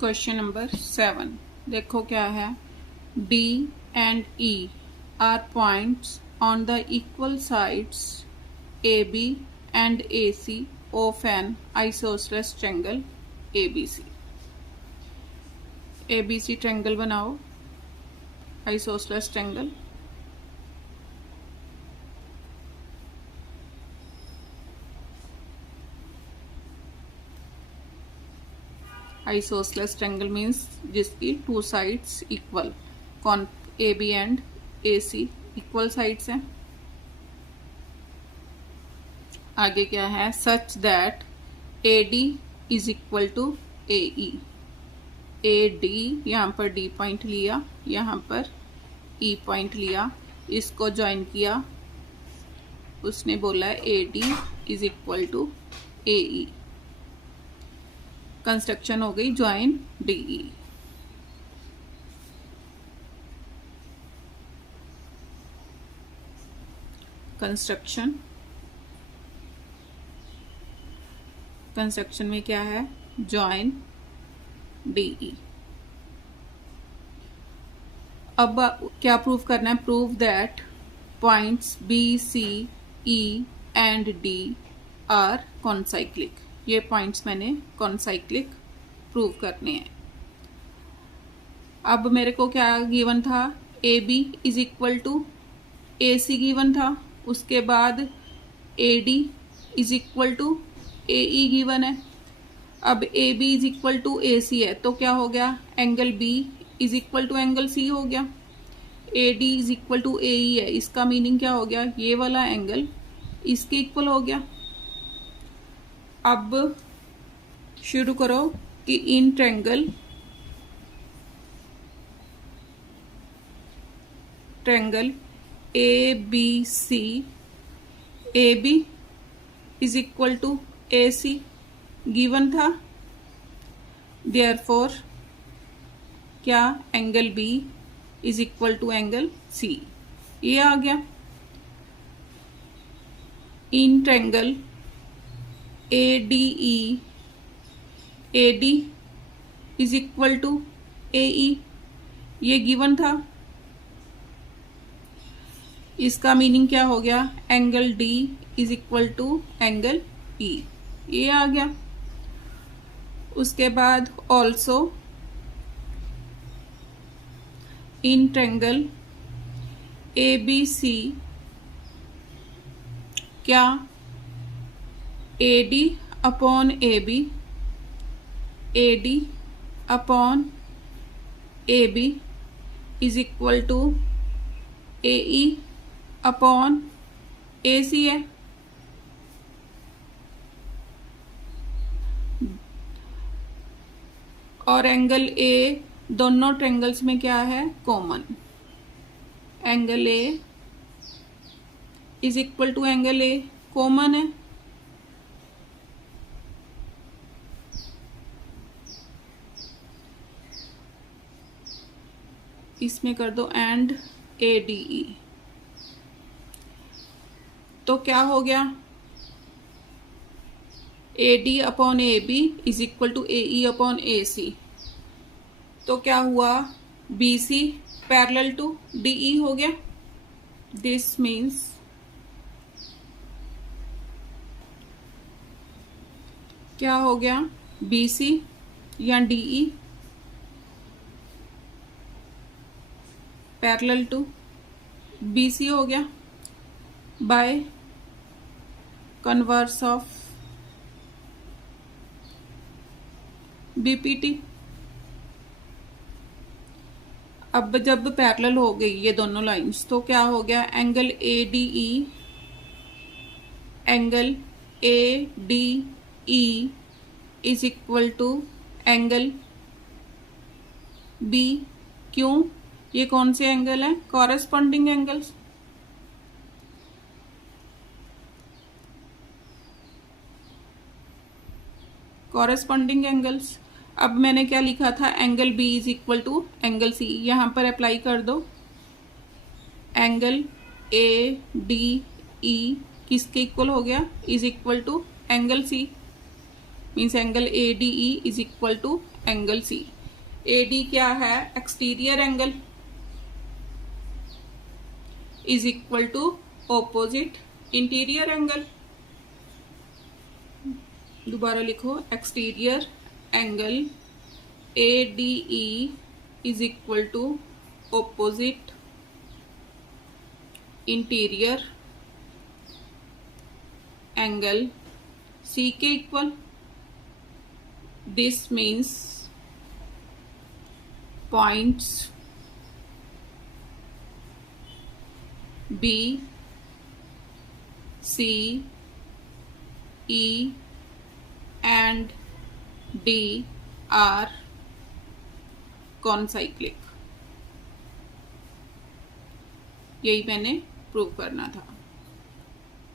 Question number 7 देखो क्या है। D and E are points on the equal sides AB and AC of an isosceles triangle ABC। ABC triangle बनाओ, isosceles triangle. Isosceles triangle means जिसकी two sides equal, कौन A B and A C equal sides हैं। आगे क्या है, such that A D is equal to A E. A D, यहाँ पर D point लिया, यहाँ पर ई पॉइंट लिया, इसको ज्वाइन किया, उसने बोला A D is equal to A E. Construction हो गई ज्वाइन डीई। कंस्ट्रक्शन में क्या है, ज्वाइन डीई। अब क्या प्रूव करना है, prove that points B C E and D are concyclic. ये पॉइंट्स मैंने कॉन्साइक्लिक प्रूव करने हैं। अब मेरे को क्या गिवन था, A B is equal to A C given था, उसके बाद A D is equal to A E given है। अब A B is equal to A C है तो क्या हो गया, angle B is equal to angle C हो गया। A D is equal to A ई है, इसका मीनिंग क्या हो गया, ये वाला एंगल इसके इक्वल हो गया। अब शुरू करो कि in triangle A B C, A B is equal to A C given था, देयरफॉर क्या angle B is equal to angle C, ये आ गया। In triangle A D E, A D is equal to A E, ये given था, इसका meaning क्या हो गया, angle D is equal to angle E, ये आ गया। उसके बाद also in triangle A B C क्या ए D upon A B, A D upon A B is equal to A E upon A C है। और एंगल ए, दोनों triangles में क्या है, common. Angle A is equal to angle A common है। इसमें कर दो एंड ए डी ई, तो क्या हो गया, A D upon A B is equal to A E upon A C. तो क्या हुआ, B C parallel to D E हो गया। दिस मीन्स क्या हो गया, बी सी या D E parallel to B C हो गया बाय कन्वर्स ऑफ बीपीटी। अब जब पैरेलल हो गई ये दोनों लाइंस तो क्या हो गया, angle A D E, angle A D E is equal to angle B. क्यों, ये कौन से एंगल है, कॉरेस्पॉन्डिंग एंगल्स। Corresponding angles. अब मैंने क्या लिखा था, angle B is equal to angle C, यहां पर अप्लाई कर दो। एंगल ए डी ई किसके इक्वल हो गया, is equal to angle C, means angle A D E is equal to angle C. AD क्या है? Exterior angle is equal to opposite interior angle. दोबारा लिखो, exterior angle ADE is equal to opposite interior angle C के equal. This means points B, C, E and D are concyclic. यही मैंने prove करना था।